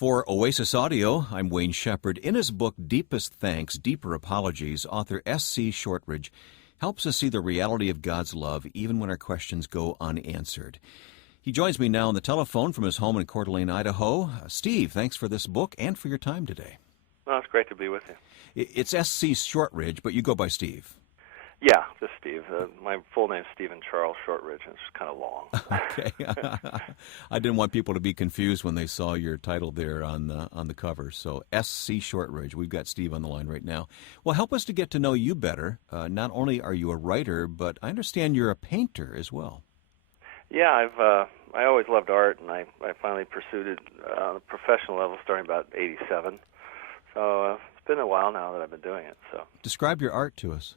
For Oasis Audio, I'm Wayne Shepherd. In his book, Deepest Thanks, Deeper Apologies, author S.C. Shortridge helps us see the reality of God's love even when our questions go unanswered. He joins me now on the telephone from his home in Coeur d'Alene, Idaho. Steve, thanks for this book and for your time today. Well, it's great to be with you. It's S.C. Shortridge, but you go by Steve. Yeah, just Steve. My full name's Stephen Charles Shortridge, and it's kind of long. Okay. I didn't want people to be confused when they saw your title there on the cover. So S.C. Shortridge. We've got Steve on the line right now. Well, help us to get to know you better. Not only are you a writer, but I understand you're a painter as well. Yeah, I always loved art, and I finally pursued it on a professional level starting about '87. So it's been a while now that I've been doing it. So describe your art to us.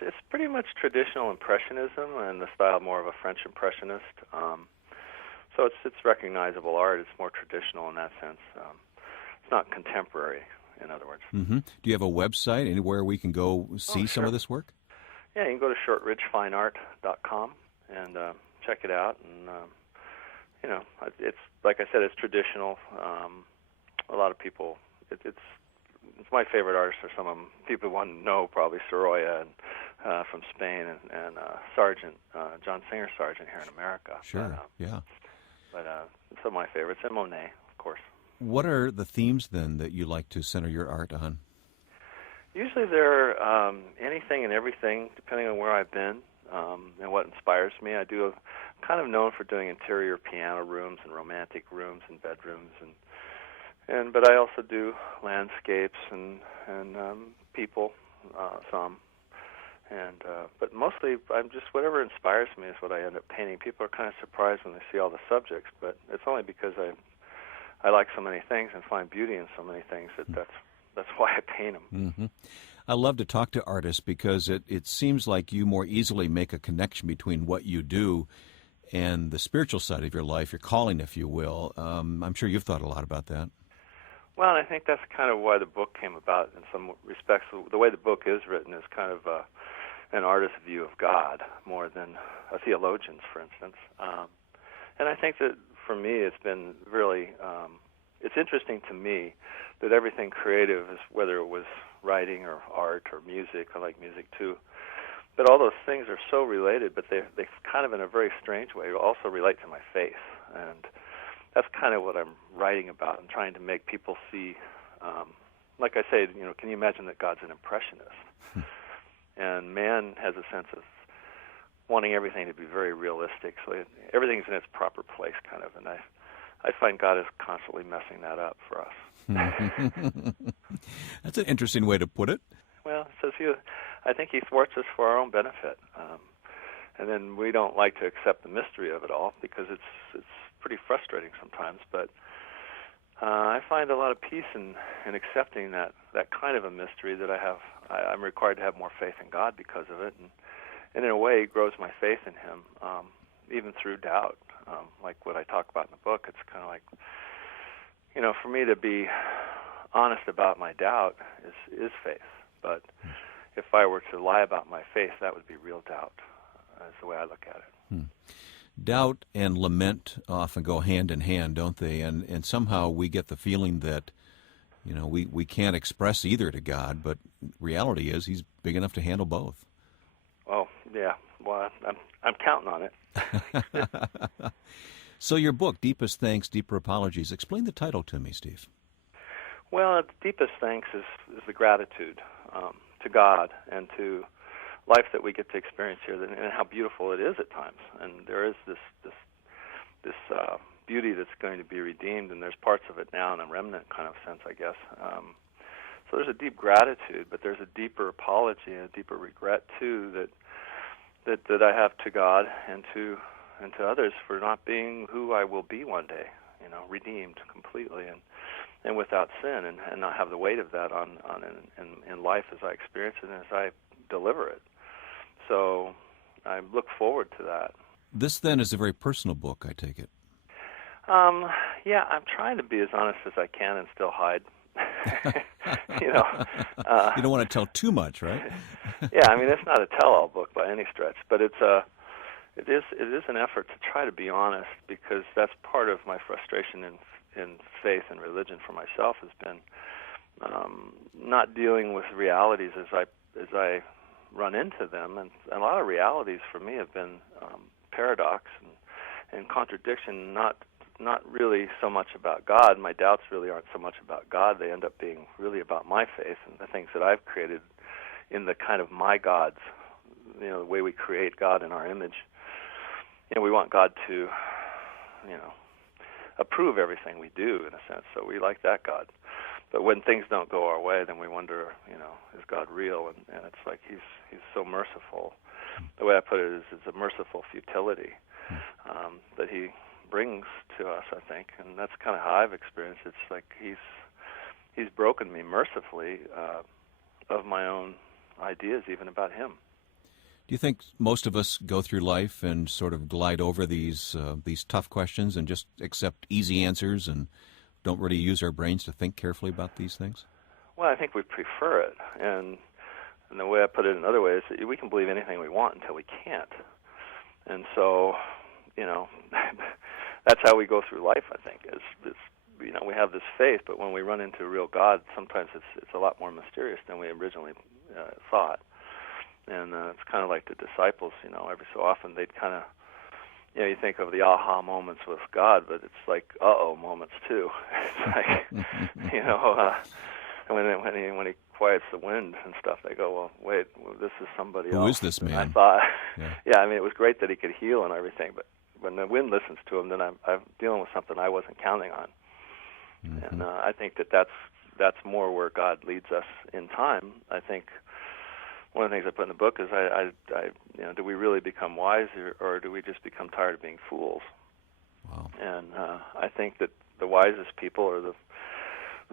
It's pretty much traditional Impressionism and the style more of a French Impressionist. So it's recognizable art. It's more traditional in that sense. It's not contemporary, in other words. Mm-hmm. Do you have a website, anywhere we can go see some of this work? Yeah, you can go to shortridgefineart.com and check it out. And, it's, like I said, it's traditional. A lot of people, it's my favorite artists are some of them. People want to know probably Sorolla and from Spain and Sargent, John Singer Sargent here in America. Sure, yeah. But some of my favorites, and Monet, of course. What are the themes then that you like to center your art on? Usually they're anything and everything, depending on where I've been and what inspires me. I'm kind of known for doing interior piano rooms and romantic rooms and bedrooms but I also do landscapes and people, some, but mostly I'm just whatever inspires me is what I end up painting. People are kind of surprised when they see all the subjects, but it's only because I like so many things and find beauty in so many things that's why I paint them. Mm-hmm. I love to talk to artists because it seems like you more easily make a connection between what you do and the spiritual side of your life, your calling, if you will. I'm sure you've thought a lot about that. Well, and I think that's kind of why the book came about in some respects. The way the book is written is kind of an artist's view of God more than a theologian's, for instance. And I think that for me it's been really, it's interesting to me that everything creative, is whether it was writing or art or music, I like music too, but all those things are so related, but they kind of in a very strange way also relate to my faith. And that's kind of what I'm writing about and trying to make people see. Like I say, can you imagine that God's an impressionist? And man has a sense of wanting everything to be very realistic, so everything's in its proper place, kind of. And I find God is constantly messing that up for us. That's an interesting way to put it. Well, it says I think he thwarts us for our own benefit. And then we don't like to accept the mystery of it all because it's pretty frustrating sometimes, but I find a lot of peace in accepting that kind of a mystery that I'm required to have more faith in God because of it, and in a way it grows my faith in him, even through doubt, like what I talk about in the book. It's kind of like, for me to be honest about my doubt is faith, but if I were to lie about my faith, that would be real doubt. That's the way I look at it. Doubt and lament often go hand in hand, don't they? And somehow we get the feeling that, we can't express either to God, but reality is he's big enough to handle both. Oh, yeah. Well, I'm counting on it. So your book, Deepest Thanks, Deeper Apologies, explain the title to me, Steve. Well, the deepest thanks is the gratitude to God and to life that we get to experience here, and how beautiful it is at times. And there is this beauty that's going to be redeemed, and there's parts of it now in a remnant kind of sense, I guess. So there's a deep gratitude, but there's a deeper apology and a deeper regret too that I have to God and to others for not being who I will be one day. Redeemed completely and without sin, and not have the weight of that on in life as I experience it and as I deliver it. So I look forward to that. This, then, is a very personal book, I take it. Yeah, I'm trying to be as honest as I can and still hide. You don't want to tell too much, right? Yeah, I mean, it's not a tell-all book by any stretch, but it's it is an effort to try to be honest, because that's part of my frustration in faith and religion for myself has been not dealing with realities as I run into them, and a lot of realities for me have been paradox and contradiction, not really so much about God. My doubts really aren't so much about God. They end up being really about my faith and the things that I've created in the kind of my gods, the way we create God in our image. We want God to, approve everything we do, in a sense, so we like that God. But when things don't go our way, then we wonder, is God real? And it's like he's so merciful. The way I put it is it's a merciful futility that he brings to us, I think, and that's kind of how I've experienced it. It's like he's broken me mercifully of my own ideas, even about him. Do you think most of us go through life and sort of glide over these tough questions and just accept easy answers and don't really use our brains to think carefully about these things? Well, I think we prefer it, and the way I put it another way is that we can believe anything we want until we can't. And so, that's how we go through life, I think, is we have this faith, but when we run into a real God, sometimes it's a lot more mysterious than we originally thought. And it's kind of like the disciples, every so often they'd kind of, you think of the aha moments with God, but it's like uh-oh moments too. It's like, when he quiets the wind and stuff, they go, well, wait, this is somebody else. Who is this man? I thought, it was great that he could heal and everything, but when the wind listens to him, then I'm dealing with something I wasn't counting on. Mm-hmm. And I think that's more where God leads us in time. I think one of the things I put in the book is, do we really become wise, or do we just become tired of being fools? Wow. And I think that the wisest people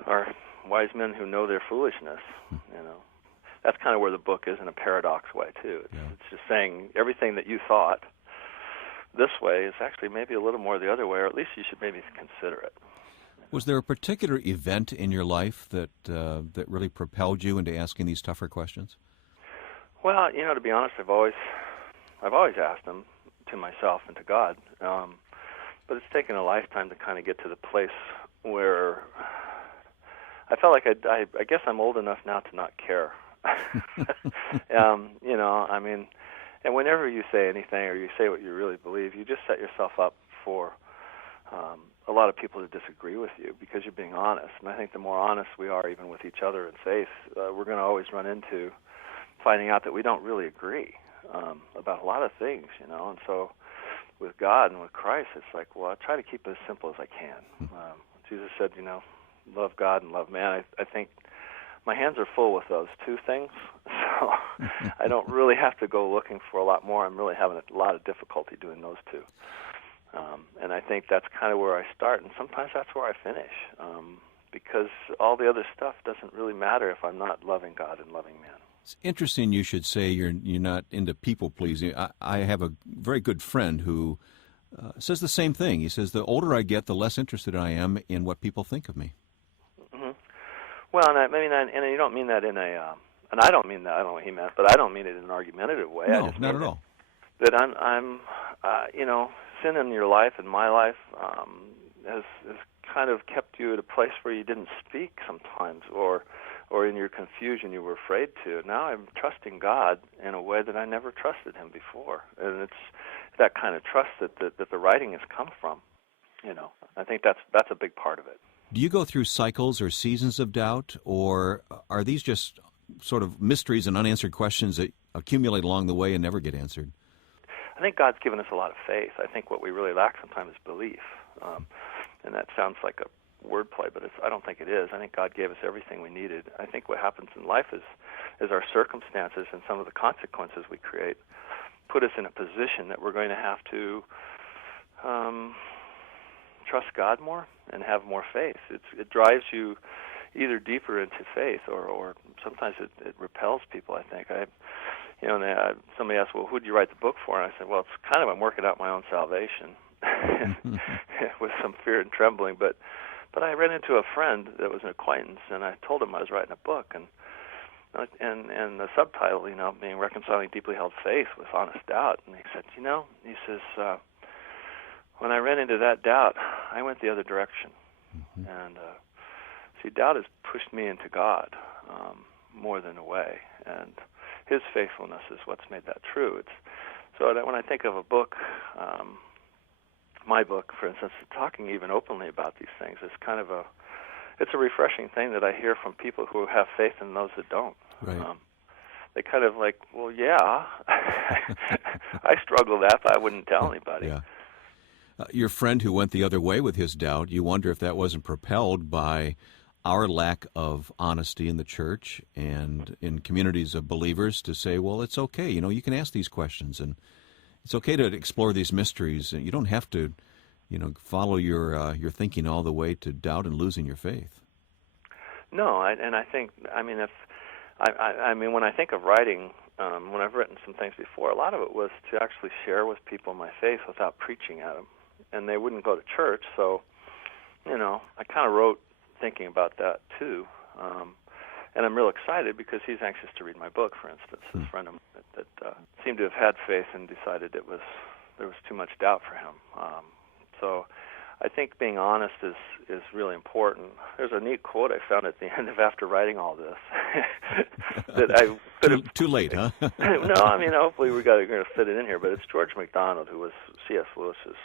are wise men who know their foolishness. That's kind of where the book is in a paradox way too. It's just saying everything that you thought this way is actually maybe a little more the other way, or at least you should maybe consider it. Was there a particular event in your life that really propelled you into asking these tougher questions? Well, to be honest, I've always asked them to myself and to God, but it's taken a lifetime to kind of get to the place where I felt like I guess I'm old enough now to not care. And whenever you say anything or you say what you really believe, you just set yourself up for a lot of people to disagree with you because you're being honest. And I think the more honest we are, even with each other in faith, we're going to always run into finding out that we don't really agree about a lot of things, And so with God and with Christ, it's like, well, I try to keep it as simple as I can. Jesus said, love God and love man. I think my hands are full with those two things, so I don't really have to go looking for a lot more. I'm really having a lot of difficulty doing those two. And I think that's kind of where I start, and sometimes that's where I finish, because all the other stuff doesn't really matter if I'm not loving God and loving man. It's interesting you should say you're not into people-pleasing. I have a very good friend who says the same thing. He says, the older I get, the less interested I am in what people think of me. Mm-hmm. Well, and you don't mean that in a, and I don't mean that, I don't know what he meant, but I don't mean it in an argumentative way. No, not at all. That I'm sin in your life and my life has kind of kept you at a place where you didn't speak sometimes, or in your confusion you were afraid to. Now I'm trusting God in a way that I never trusted him before. And it's that kind of trust that the writing has come from. I think that's a big part of it. Do you go through cycles or seasons of doubt, or are these just sort of mysteries and unanswered questions that accumulate along the way and never get answered? I think God's given us a lot of faith. I think what we really lack sometimes is belief. And that sounds like a wordplay, but I don't think it is. I think God gave us everything we needed. I think what happens in life is our circumstances and some of the consequences we create put us in a position that we're going to have to trust God more and have more faith. It drives you either deeper into faith or sometimes it repels people, I think. Somebody asked, well, who did you write the book for? And I said, well, it's kind of I'm working out my own salvation with some fear and trembling. But I ran into a friend that was an acquaintance, and I told him I was writing a book. And And the subtitle, being Reconciling Deeply Held Faith with Honest Doubt. And he said, he says, when I ran into that doubt, I went the other direction. Mm-hmm. And see, doubt has pushed me into God more than away. And his faithfulness is what's made that true. So that when I think of a book, my book, for instance, talking even openly about these things, it's a refreshing thing that I hear from people who have faith and those that don't. Right. They kind of like, well, yeah, I struggle with that, but I wouldn't tell anybody. Yeah. Your friend who went the other way with his doubt, you wonder if that wasn't propelled by our lack of honesty in the church and in communities of believers to say, well, it's okay, you can ask these questions, and it's okay to explore these mysteries, and you don't have to, follow your thinking all the way to doubt and losing your faith. No, I think, when I think of writing, when I've written some things before, a lot of it was to actually share with people my faith without preaching at them, and they wouldn't go to church, so, I kind of wrote thinking about that too, and I'm real excited because he's anxious to read my book. For instance, this friend of mine that seemed to have had faith and decided there was too much doubt for him. So I think being honest is really important. There's a neat quote I found at the end of after writing all this that I could have too late, huh? No, hopefully we're going to fit it in here. But it's George MacDonald, who was C.S. Lewis's.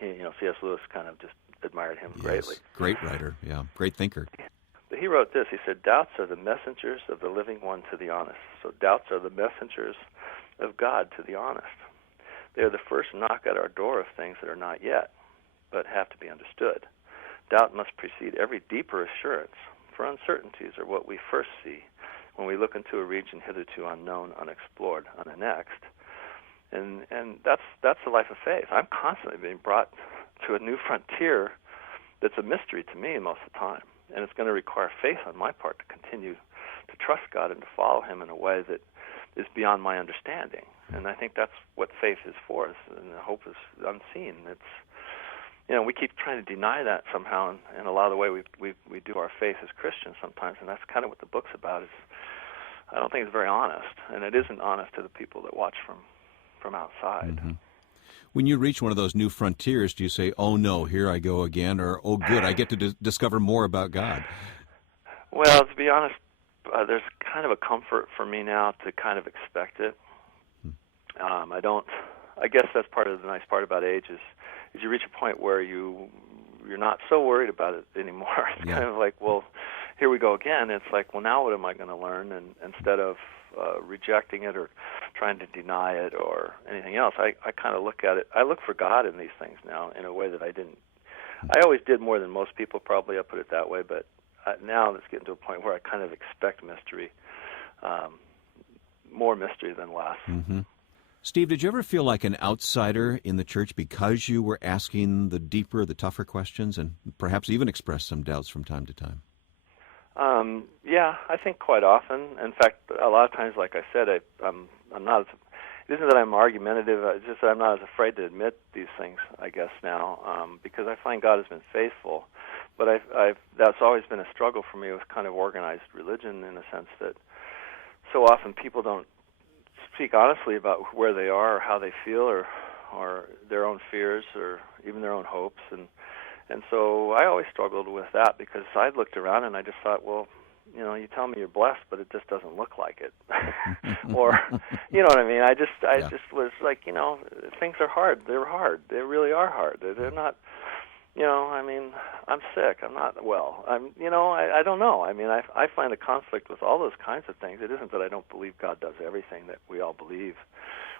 C.S. Lewis kind of just admired him greatly. Great writer, yeah, great thinker. But he wrote this. He said, "Doubts are the messengers of the living one to the honest." So doubts are the messengers of God to the honest. They are the first knock at our door of things that are not yet, but have to be understood. Doubt must precede every deeper assurance, for uncertainties are what we first see when we look into a region hitherto unknown, unexplored, unannexed. And that's the life of faith. I'm constantly being brought to a new frontier that's a mystery to me most of the time. And it's going to require faith on my part to continue to trust God and to follow him in a way that is beyond my understanding. And I think that's what faith is for us, and the hope is unseen. It's, we keep trying to deny that somehow in a lot of the way we do our faith as Christians sometimes, and that's kind of what the book's about. I don't think it's very honest, and it isn't honest to the people that watch from outside. Mm-hmm. When you reach one of those new frontiers, do you say, oh no, here I go again, or oh good, I get to discover more about God? Well, to be honest, there's kind of a comfort for me now to kind of expect it. I guess that's part of the nice part about age is you reach a point where you're not so worried about it anymore. It's kind of like, well, here we go again. It's like, well, now what am I going to learn? And instead of rejecting it or trying to deny it or anything else, I kind of look at it. I look for God in these things now in a way that I didn't. I always did more than most people probably, I put it that way, but now it's getting to a point where I kind of expect mystery, more mystery than less. Mm-hmm. Steve, did you ever feel like an outsider in the church because you were asking the deeper, the tougher questions, and perhaps even expressed some doubts from time to time? Yeah, I think quite often. In fact, a lot of times, like I said, I'm not. It isn't that I'm argumentative. It's just that I'm not as afraid to admit these things, I guess, now, because I find God has been faithful. But that's always been a struggle for me with kind of organized religion, in a sense that so often people don't speak honestly about where they are or how they feel or their own fears or even their own hopes. And so I always struggled with that because I looked around and I just thought, well, you tell me you're blessed, but it just doesn't look like it. Or, you know what I mean? I just was like, things are hard. They're hard. They really are hard. They're not, I'm sick. I'm not well. I don't know. I find a conflict with all those kinds of things. It isn't that I don't believe God does everything that we all believe.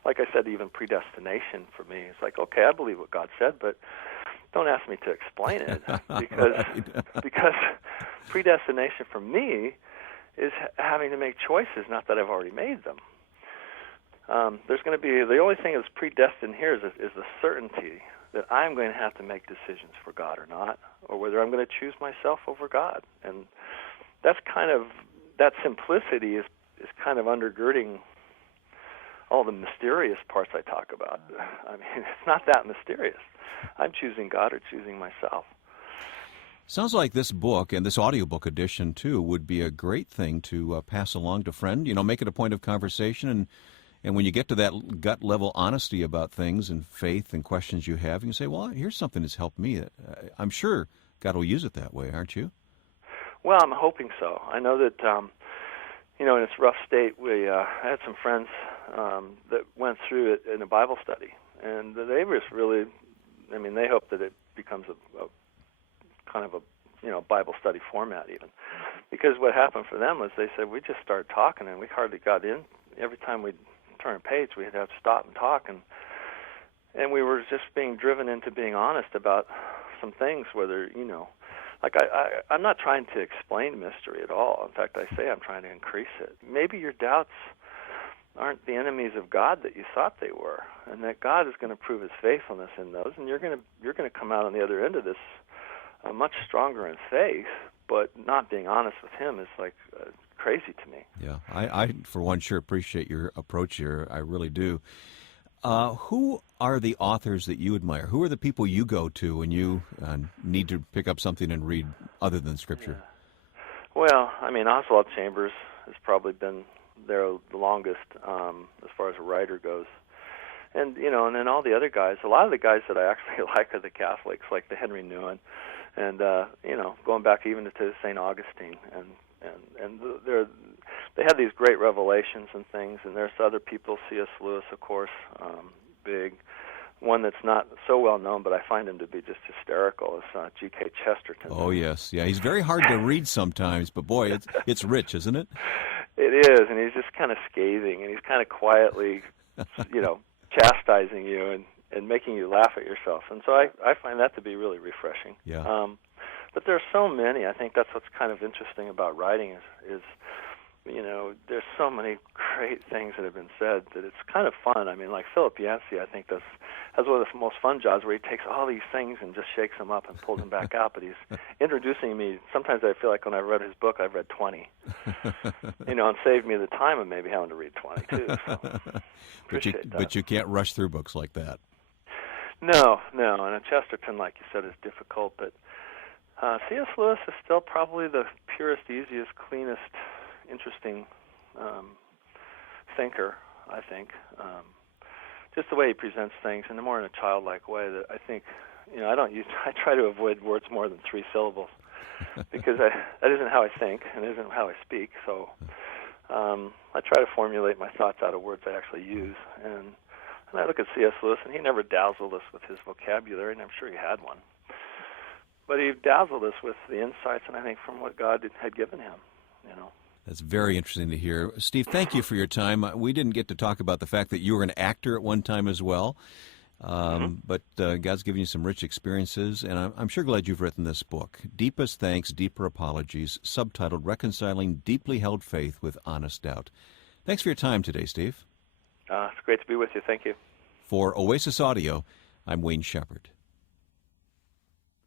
Like I said, even predestination for me, it's like, okay, I believe what God said, but don't ask me to explain it because predestination for me is having to make choices, not that I've already made them. There's going to be, the only thing that's predestined here is the certainty that I'm going to have to make decisions for God or not, or whether I'm going to choose myself over God. And that's kind of, that simplicity is kind of undergirding all the mysterious parts I talk about. It's not that mysterious. I'm choosing God or choosing myself. Sounds like this book and this audiobook edition, too, would be a great thing to pass along to a friend. Make it a point of conversation. And when you get to that gut-level honesty about things and faith and questions you have, you can say, well, here's something that's helped me. I'm sure God will use it that way, aren't you? Well, I'm hoping so. I know that, in its rough state, I had some friends that went through it in a Bible study. And they were just really, they hope that it becomes a kind of a Bible study format even, because what happened for them was they said we just started talking and we hardly got in. Every time we'd turn a page, we'd have to stop and talk, and we were just being driven into being honest about some things. Whether I'm not trying to explain mystery at all. In fact, I say I'm trying to increase it. Maybe your doubts aren't the enemies of God that you thought they were, and that God is going to prove His faithfulness in those, and you're going to come out on the other end of this much stronger in faith. But not being honest with Him is crazy to me. Yeah, I for one sure appreciate your approach here. I really do. Who are the authors that you admire? Who are the people you go to when you need to pick up something and read other than Scripture? Yeah. Well, Oswald Chambers has probably been there the longest as far as a writer goes. And, and then all the other guys, a lot of the guys that I actually like are the Catholics, like the Henry Nouwen, and, going back even to St. Augustine. And they had these great revelations and things, and there's other people, C.S. Lewis, of course, big. One that's not so well known, but I find him to be just hysterical, is G.K. Chesterton. Oh, yes. Yeah, he's very hard to read sometimes, but boy, it's rich, isn't it? It is, and he's just kind of scathing, and he's kind of quietly, chastising you and making you laugh at yourself. And so I find that to be really refreshing. Yeah. But there are so many. I think that's what's kind of interesting about writing is there's so many great things that have been said that it's kind of fun. Like Philip Yancey, I think has one of the most fun jobs where he takes all these things and just shakes them up and pulls them back out. But he's introducing me. Sometimes I feel like when I've read his book, I've read 20. And saved me the time of maybe having to read 20 too. So appreciate that. But you can't rush through books like that. No. And a Chesterton, like you said, is difficult. But C.S. Lewis is still probably the purest, easiest, cleanest, interesting thinker, I think. Just the way he presents things, and more in a childlike way that I think, I try to avoid words more than 3 syllables because that isn't how I think and isn't how I speak. So I try to formulate my thoughts out of words I actually use. And I look at C.S. Lewis, and he never dazzled us with his vocabulary, and I'm sure he had one. But he dazzled us with the insights, and I think from what God had given him, That's very interesting to hear. Steve, thank you for your time. We didn't get to talk about the fact that you were an actor at one time as well, but God's given you some rich experiences, and I'm sure glad you've written this book, Deepest Thanks, Deeper Apologies, subtitled Reconciling Deeply Held Faith with Honest Doubt. Thanks for your time today, Steve. It's great to be with you. Thank you. For Oasis Audio, I'm Wayne Shepherd.